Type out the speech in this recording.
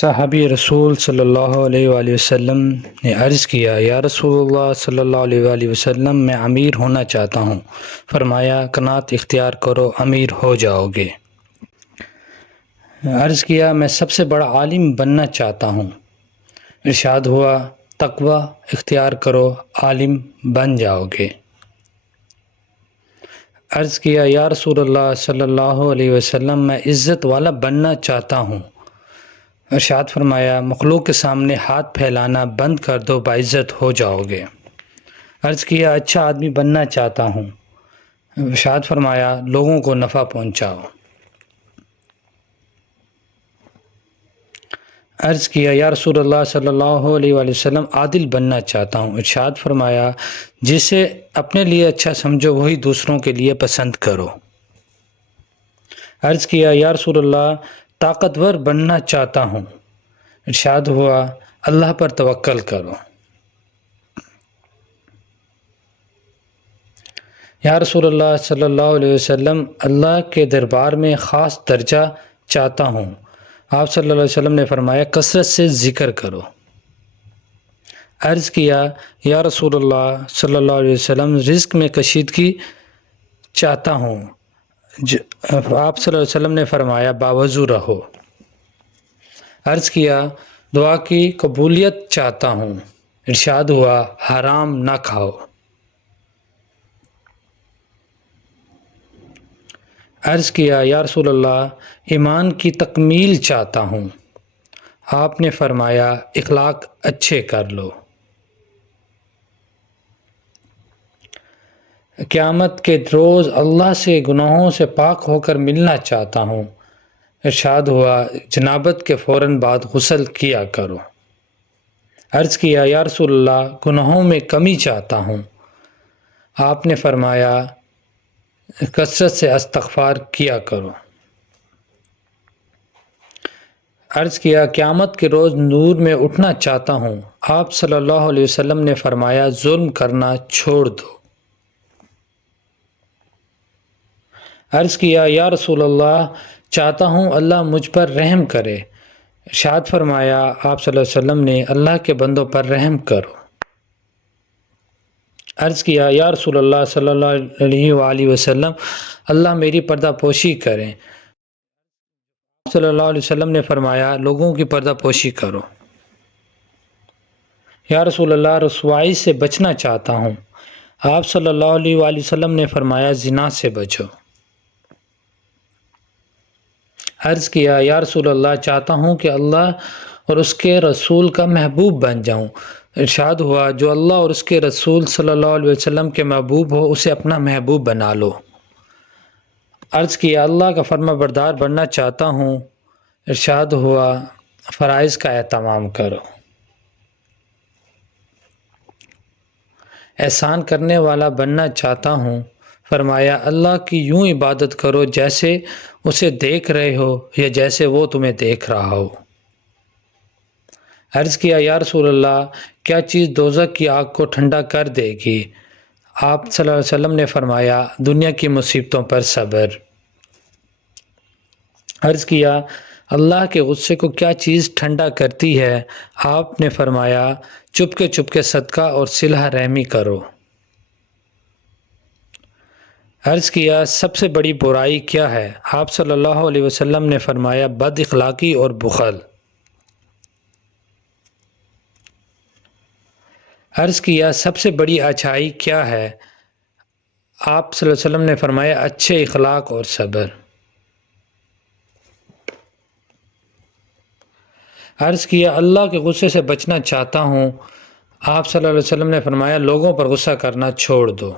صحابی رسول صلی اللہ علیہ وآلہ وسلم نے عرض کیا، یا رسول اللہ صلی اللہ علیہ وآلہ وسلم، میں امیر ہونا چاہتا ہوں۔ فرمایا، قناعت اختیار کرو، امیر ہو جاؤ گے۔ عرض کیا، میں سب سے بڑا عالم بننا چاہتا ہوں۔ ارشاد ہوا، تقوی اختیار کرو، عالم بن جاؤ گے۔ عرض کیا، یا رسول اللہ صلی اللہ علیہ وسلم، میں عزت والا بننا چاہتا ہوں۔ ارشاد فرمایا، مخلوق کے سامنے ہاتھ پھیلانا بند کر دو، باعزت ہو جاؤ گے۔ عرض کیا، اچھا آدمی بننا چاہتا ہوں۔ ارشاد فرمایا، لوگوں کو نفع پہنچاؤ۔ عرض کیا، یا رسول اللہ صلی اللہ علیہ وآلہ وسلم، عادل بننا چاہتا ہوں۔ ارشاد فرمایا، جسے اپنے لیے اچھا سمجھو وہی دوسروں کے لیے پسند کرو۔ عرض کیا، یا رسول اللہ، طاقتور بننا چاہتا ہوں۔ ارشاد ہوا، اللہ پر توکل کرو۔ یا رسول اللہ صلی اللہ علیہ وسلم، اللہ کے دربار میں خاص درجہ چاہتا ہوں۔ آپ صلی اللہ علیہ وسلم نے فرمایا، کثرت سے ذکر کرو۔ عرض کیا، یا رسول اللہ صلی اللہ علیہ وسلم، رزق میں کشیدگی چاہتا ہوں۔ آپ صلی اللہ علیہ وسلم نے فرمایا، باوضو رہو۔ عرض کیا، دعا کی قبولیت چاہتا ہوں۔ ارشاد ہوا، حرام نہ کھاؤ۔ عرض کیا، یا رسول اللہ، ایمان کی تکمیل چاہتا ہوں۔ آپ نے فرمایا، اخلاق اچھے کر لو۔ قیامت کے روز اللہ سے گناہوں سے پاک ہو کر ملنا چاہتا ہوں۔ ارشاد ہوا، جنابت کے فوراً بعد غسل کیا کرو۔ عرض کیا، یا رسول اللہ، گناہوں میں کمی چاہتا ہوں۔ آپ نے فرمایا، کثرت سے استغفار کیا کرو۔ عرض کیا، قیامت کے روز نور میں اٹھنا چاہتا ہوں۔ آپ صلی اللہ علیہ وسلم نے فرمایا، ظلم کرنا چھوڑ دو۔ عرض کیا، یا رسول اللہ، چاہتا ہوں اللہ مجھ پر رحم کرے۔ ارشاد فرمایا، آپ صلی اللہ علیہ وسلم نے، اللہ کے بندوں پر رحم کرو۔ عرض کیا، یا رسول اللہ صلی اللہ علیہ وآلہ وسلم، اللہ میری پردہ پوشی کریں۔ صلی اللہ علیہ وسلم نے فرمایا، لوگوں کی پردہ پوشی کرو۔ یا رسول اللہ، رسوائی سے بچنا چاہتا ہوں۔ آپ صلی اللہ علیہ وآلہ وسلم نے فرمایا، زنا سے بچو۔ عرض کیا، یا رسول اللہ، چاہتا ہوں کہ اللہ اور اس کے رسول کا محبوب بن جاؤں۔ ارشاد ہوا، جو اللہ اور اس کے رسول صلی اللہ علیہ وسلم کے محبوب ہو، اسے اپنا محبوب بنا لو۔ عرض کیا، اللہ کا فرما بردار بننا چاہتا ہوں۔ ارشاد ہوا، فرائض کا اہتمام کرو۔ احسان کرنے والا بننا چاہتا ہوں۔ فرمایا، اللہ کی یوں عبادت کرو جیسے اسے دیکھ رہے ہو یا جیسے وہ تمہیں دیکھ رہا ہو۔ عرض کیا، یا رسول اللہ، کیا چیز دوزخ کی آگ کو ٹھنڈا کر دے گی؟ آپ صلی اللہ علیہ وسلم نے فرمایا، دنیا کی مصیبتوں پر صبر۔ عرض کیا، اللہ کے غصے کو کیا چیز ٹھنڈا کرتی ہے؟ آپ نے فرمایا، چپکے صدقہ اور صلہ رحمی کرو۔ عرض کیا، سب سے بڑی برائی کیا ہے؟ آپ صلی اللہ علیہ وسلم نے فرمایا، بد اخلاقی اور بخل۔ عرض کیا، سب سے بڑی اچھائی کیا ہے؟ آپ صلی اللہ علیہ وسلم نے فرمایا، اچھے اخلاق اور صبر۔ عرض کیا، اللہ کے غصے سے بچنا چاہتا ہوں۔ آپ صلی اللہ علیہ وسلم نے فرمایا، لوگوں پر غصہ کرنا چھوڑ دو۔